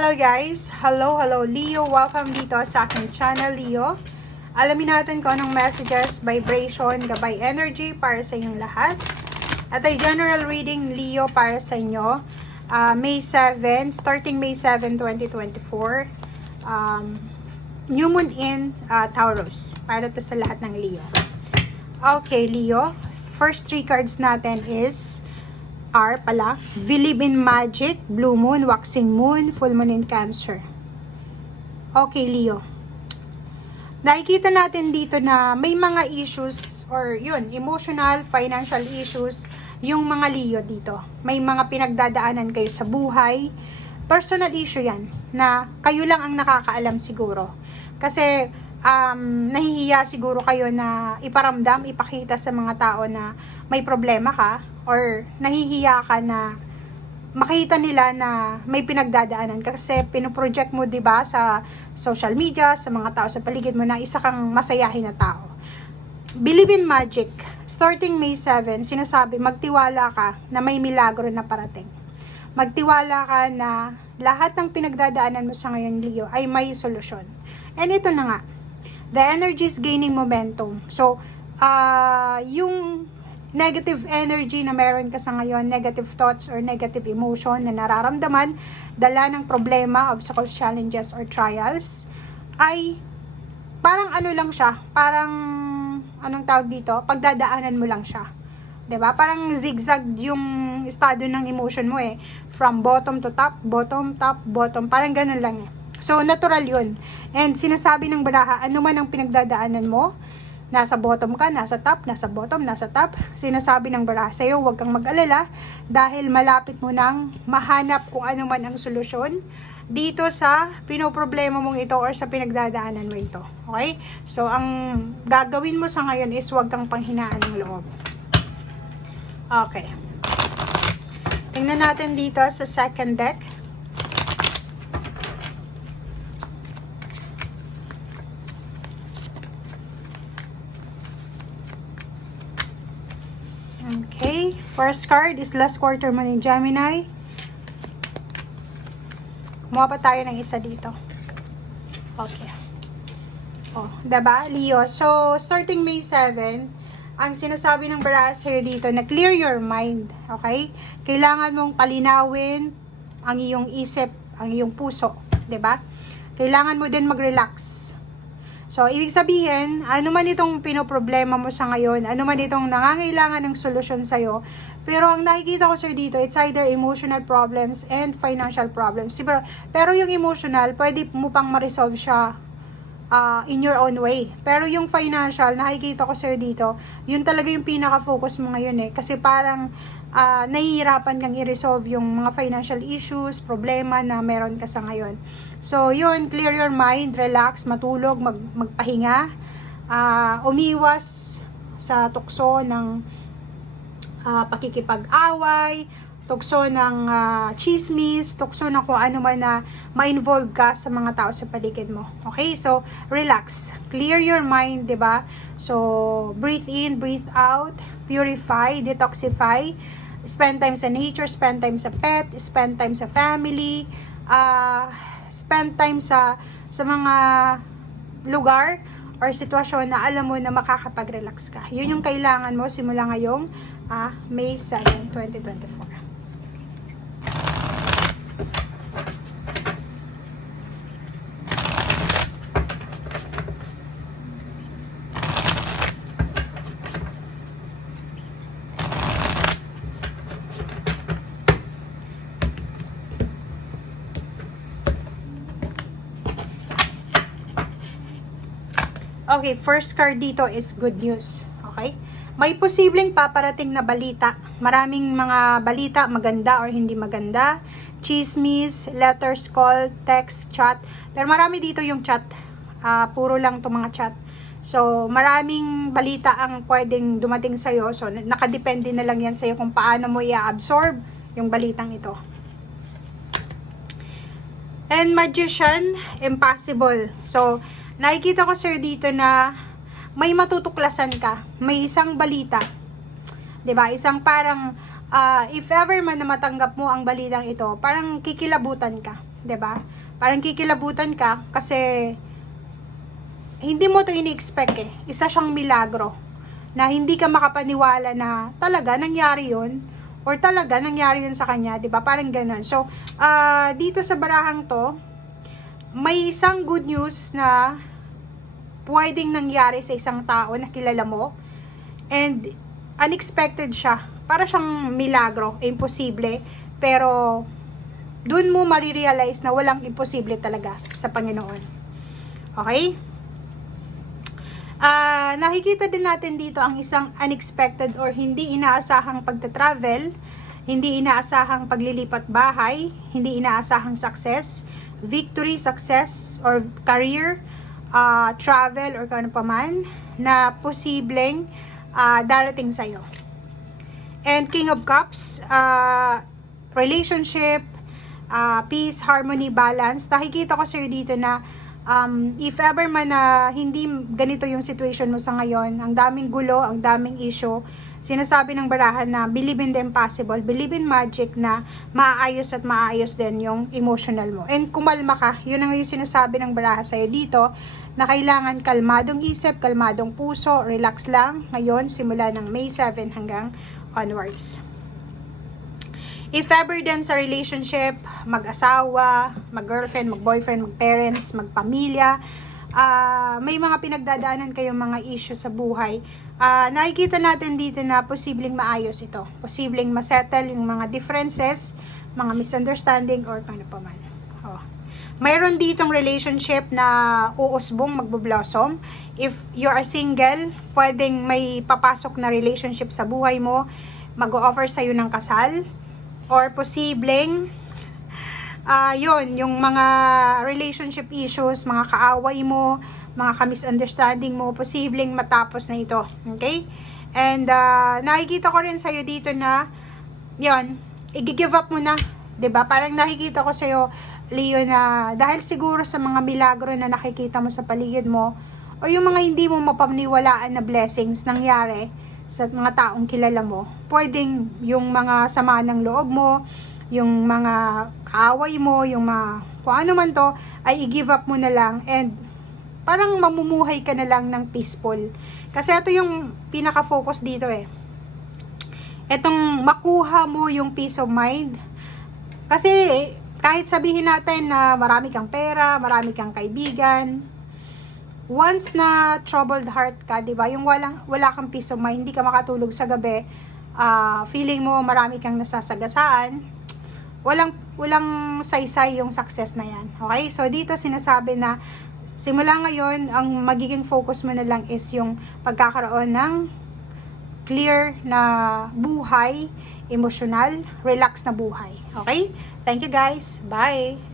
Hello guys! Hello Leo! Welcome dito sa aking channel, Leo. Alamin natin kung anong messages, vibration, gabay energy para sa inyong lahat. At ay general reading, Leo, para sa inyo. May 7, starting May 7, 2024. New Moon in Taurus. Para to sa lahat ng Leo. Okay, Leo. First 3 cards natin is believe in magic, blue moon, waxing moon, full moon in Cancer. Okay, Leo. Nakikita natin dito na may mga issues or yun, emotional, financial issues yung mga Leo dito. May mga pinagdadaanan kayo sa buhay. Personal issue yan na kayo lang ang nakakaalam siguro. Kasi nahihiya siguro kayo na iparamdam, ipakita sa mga tao na may problema ka or nahihiya ka na makita nila na may pinagdadaanan kasi pinoproject mo 'di ba sa social media, sa mga tao sa paligid mo na isa kang masayahin na tao. Believe in magic. Starting May 7, sinasabi magtiwala ka na may milagro na parating. Magtiwala ka na lahat ng pinagdadaanan mo sa ngayon, Leo, ay may solusyon. And ito na nga. The energy is gaining momentum. So, yung negative energy na meron ka sa ngayon, negative thoughts or negative emotion na nararamdaman, dala ng problema, obstacles, challenges, or trials, ay parang ano lang siya, parang anong tawag dito, pagdadaanan mo lang siya. 'Di ba? Parang zigzag yung estado ng emotion mo from bottom to top, bottom, parang ganun lang So, natural yun. And sinasabi ng baraha, ano man ang pinagdadaanan mo, nasa bottom ka, nasa top, nasa bottom, nasa top. Sinasabi ng baraha sa'yo, huwag kang mag-alala dahil malapit mo nang mahanap kung ano man ang solusyon dito sa pinoproblema mong ito or sa pinagdadaanan mo ito. Okay? So, ang gagawin mo sa ngayon is huwag kang panghinaan ng loob. Okay. Tingnan natin dito sa second deck. Okay, first card is last quarter moon in Gemini. Kumuha pa tayo ng isa dito. Okay. Diba, Leo? So, starting May 7, ang sinasabi ng baraha sa'yo dito na clear your mind. Okay? Kailangan mong palinawin ang iyong isip, ang iyong puso. Diba? Kailangan mo din mag-relax. So, ibig sabihin, ano man itong pinoproblema mo sa ngayon, ano man itong nangangailangan ng solusyon sa'yo, pero ang nakikita ko sir dito, it's either emotional problems and financial problems. Pero yung emotional, pwede mo pang ma-resolve siya in your own way. Pero yung financial, nakikita ko sir dito, yun talaga yung pinaka-focus mo ngayon kasi parang nahihirapan kang i-resolve yung mga financial issues, problema na meron ka sa ngayon. So, yun, clear your mind, relax, matulog, magpahinga, umiwas sa tukso ng pakikipag-away, tukso ng chismis, tukso ng kung ano man na ma-involve ka sa mga tao sa paligid mo. Okay? So, relax. Clear your mind, 'di ba? So, breathe in, breathe out, purify, detoxify, spend time sa nature, spend time sa pet, spend time sa family, spend time sa mga lugar or sitwasyon na alam mo na makakapag-relax ka. Yun yung kailangan mo simula ngayong May 7, 2024. Okay, first card dito is good news. Okay? May posibleng paparating na balita. Maraming mga balita, maganda or hindi maganda. Chismis, letters, call, text, chat. Pero marami dito yung chat. Puro lang itong mga chat. So, maraming balita ang pwedeng dumating sa'yo. So, nakadepende na lang yan sa'yo kung paano mo i-absorb yung balitang ito. And magician, impossible. So, nakikita ko sir dito na may matutuklasan ka, may isang balita. 'Di ba? Isang parang if ever man na matanggap mo ang balitang ito, parang kikilabutan ka. 'Di ba? Parang kikilabutan ka kasi hindi mo to ini-expect eh. Isa siyang milagro na hindi ka makapaniwala na talaga nangyari yun or talaga nangyari yun sa kanya, 'di ba? Parang ganun. So, dito sa barahang to, may isang good news na pwedeng nangyari sa isang tao na kilala mo and unexpected siya. Para siyang milagro, imposible, pero dun mo marirealize na walang imposible talaga sa Panginoon. Okay? Nakikita din natin dito ang isang unexpected or hindi inaasahang pagta-travel, hindi inaasahang paglilipat bahay, hindi inaasahang success, victory, success, or career, travel, or kung ano pa man, na posibleng darating sa'yo. And King of Cups, relationship, peace, harmony, balance. Nakikita ko sa'yo dito na if ever man na hindi ganito yung situation mo sa ngayon, ang daming gulo, ang daming issue, sinasabi ng barahan na believe in the impossible, believe in magic na maayos at maayos din yung emotional mo. And kumalma ka, yun ang yung sinasabi ng baraha sa'yo dito, na kailangan kalmadong isip, kalmadong puso, relax lang ngayon, simula ng May 7 hanggang onwards. If ever din sa relationship, mag-asawa, mag-girlfriend, mag-boyfriend, mag-parents, mag-pamilya, may mga pinagdadaanan kayong mga issue sa buhay, nakikita natin dito na posibleng maayos ito. Posibleng masettle yung mga differences, mga misunderstanding, or ano pa man. Mayroon ditong relationship na uusbong, magbo-blossom. If you are single, pwedeng may papasok na relationship sa buhay mo, mag-o-offer sa'yo ng kasal, or posibleng yon yung mga relationship issues, mga kaaway mo, mga ka-misunderstanding mo, posibleng matapos na ito. Okay? And nakikita ko rin sa'yo dito na yon, i-give up mo na, 'di ba? Parang nakikita ko sa'yo, Leo, na dahil siguro sa mga milagro na nakikita mo sa paligid mo o yung mga hindi mo mapaniwalaan na blessings nangyari sa mga taong kilala mo, pwedeng yung mga sama ng loob mo, yung mga kaaway mo, yung mga kung ano man to, ay i-give up mo na lang and parang mamumuhay ka na lang ng peaceful. Kasi ito yung pinaka-focus dito eh. Etong makuha mo yung peace of mind. Kasi kahit sabihin natin na marami kang pera, marami kang kaibigan, once na troubled heart ka, 'di ba? Yung wala kang peace of mind, hindi ka makatulog sa gabi, feeling mo marami kang nasasagasaan, walang saysay yung success na 'yan. Okay? So dito sinasabi na simula ngayon, ang magiging focus mo na lang is yung pagkakaroon ng clear na buhay, emotional, relax na buhay. Okay? Thank you guys. Bye.